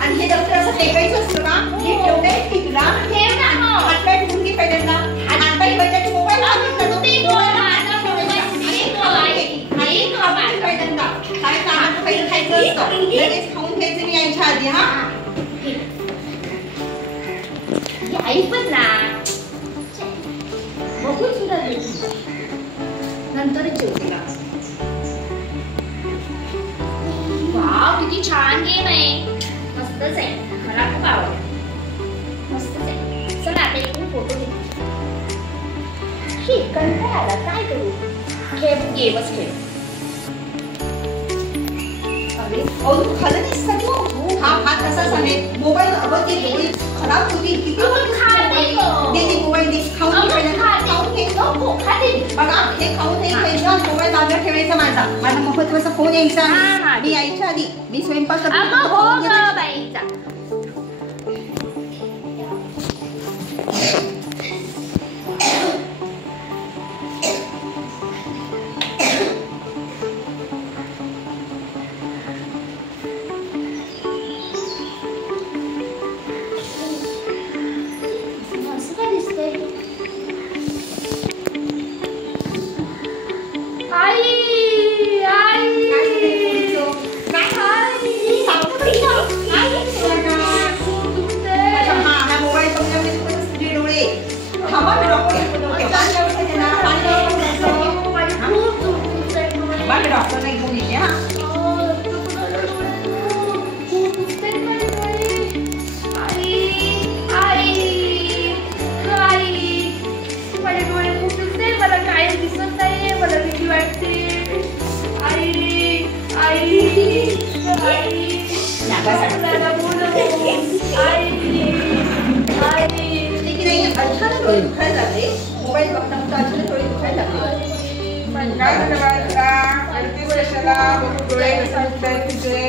आणि हे डॉक्टर असं फेकायचं असतं का? हे ठेवलंय ठिकला ठेव ना मग हातपाय धुवून घे पहिल्यांदा हातपाय बजायचे मोबाईल पहिल्यांदा काय कामाचं पहिलं खायचं असतं लगेच खाऊन घ्यायचं मी यायच्या आधी हा आई पण ना बघून सुद्धा नंतरच जेवते ना वाव किती छान गेम आहे मस्तच आहे मला खूप आवडलं मस्तच आहे चला आता एक फोटो घे ही कंटाळा आला काय करू खेळ गेमच खेळ अरे और खाल्लं नाहीस का तू हा हात तसाच आहे मोबाईल अबते डोळे खराब होतील किती दे मोबाईल दे खाऊन घे नको खाते बघा हे खाऊन नाही खायचं मोबाईल बाजूला ठेवायचा माझा महत्त्वाचा फोन यायचा मी यायच्या आधी मी स्वयंपाक करते मोबाईल बघता थोडी दुखायला काय झालं बाळा डोळे तुझे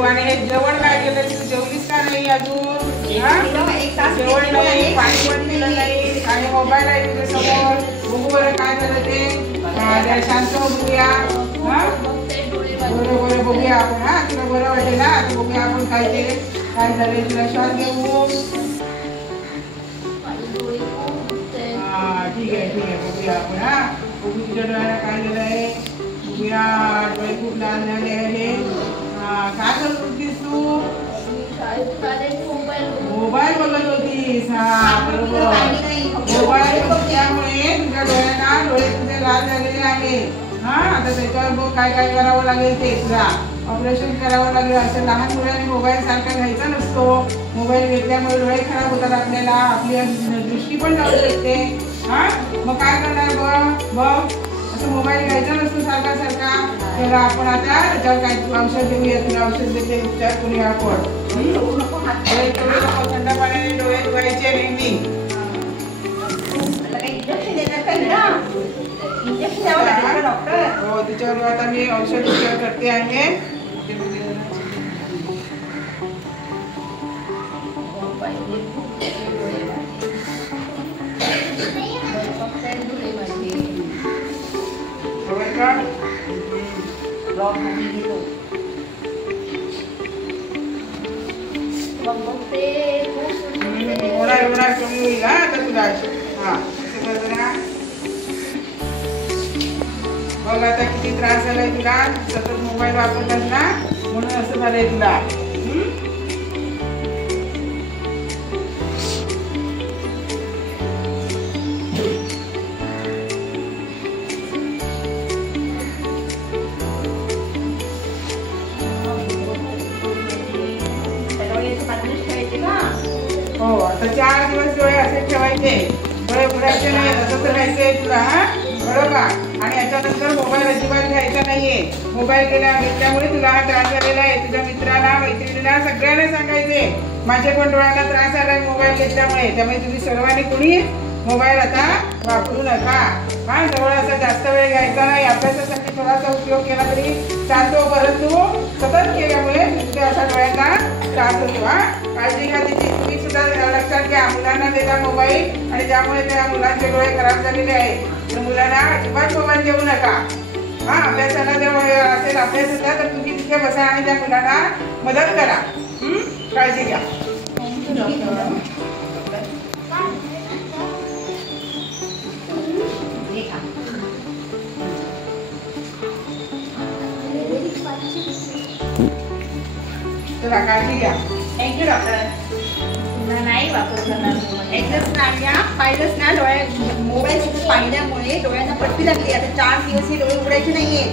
आणि हे जेवण काय केलं तू जेवलीस का नाही अजून जेवण नाही पाणी पण दिलं नाही आणि मोबाईल आहे तुझ्या समोर बघू बरं काय झालं ते शांत बघूया बरं बघूया आपण हा तुला बरं वाटेल ना बघूया आपण काय झालंय तुला श्वास घेऊ ठीक आहे बघूया आपण हा बघू तुझ्या डोळ्याला काय झालं आहे बघूया डोळे खूप लहान झाले आहे काय करत होतीस तू मोबाईल बघत होतीस हा बरोबर मोबाईल बघल्यामुळे तुझ्या डोळ्यांना डोळे तुझे लाल झालेले आहेत हा आता त्याच्यावर बघ काय करावं लागेल ते तुला ऑपरेशन करावं लागेल असं लहान मुलांनी मोबाईल सारखा घ्यायचा नसतो मोबाईल घेतल्यामुळे डोळे खराब होतात आपल्याला आपली दृष्टी पण जाऊ शकते हा मग काय करणार बघ असं मोबाईल घ्यायचा नसतो सारखा तर आपण आता त्याच्यावर काय औषध देऊया तुला औषध देते उपचार करूया आपण थंड पाण्याने डोळे धुवायचे नेहमी हो तिच्यावर आता मी औषध उपचार करते आहे होणार कमी होईल हा आता तुला हा असं कर जरा बघ आता किती त्रास झालाय तुला सतत मोबाईल वापरतात ना म्हणून असं झालंय तुला हो आता 4 दिवस डोळे असे ठेवायचे डोळे उघडायचे नाही असं करायचंय तुला हा बरोबर आणि याच्यानंतर मोबाईल अजिबात घ्यायचा नाहीये मोबाईल घेतल्यामुळे तुला हा त्रास झालेला आहे तुझ्या मित्राला मैत्रिणीला सगळ्यांना सांगायचे माझ्या पण डोळ्याला त्रास आलाय मोबाईल घेतल्यामुळे त्यामुळे तुम्ही सर्वांनी कुणी मोबाईल आता वापरू नका हा जवळ असा जास्त वेळ घ्यायचा नाही अभ्यासासाठी थोडासा उपयोग केला तरी चालतो परंतु सतत केल्यामुळे तुमच्या असा डोळ्यांना त्रास होतो हा काळजी घ्या तिची. तुम्ही सुद्धा लक्षात घ्या, मुलांना देता मोबाईल आणि त्यामुळे त्या मुलांचे डोळे खराब झालेले आहेत. तर मुलांना अजिबात मोबाईल देऊ नका. हा, अभ्यासाला जर असेल अभ्यास होता तर तुम्ही तिथे बसा आणि त्या मुलांना मदत करा. काळजी घ्या. चला काळजी घ्या. Thank you doctor. नाही वापरणार एकच ना पाहिलंच ना डोळ्या मोबाईल पाहिल्यामुळे डोळ्यांना पट्टी लागली. आता 4 दिवस हे डोळे उघडायचे नाहीये.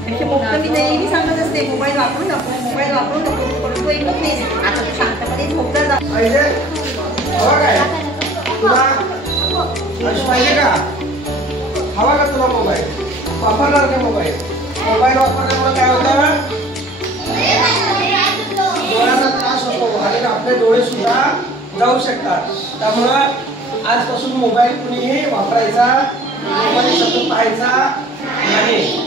म्हणजे मोठं मी नेहमी सांगत असते मोबाईल वापरू नको, मोबाईल वापरू नको, परंतु ऐकत नाही. आता तू शांतपणे झोपला जा. पाहिजे का? हवा का तुला मोबाईल? वापरणार का मोबाईल? मोबाईल वापरण्यामुळे काय होतं? डोळ्यांना त्रास होतो आणि आपले डोळे सुद्धा जाऊ शकतात. त्यामुळं आजपासून मोबाईल कुणीही वापरायचा, मोबाईल शब्द पाहायचा नाही.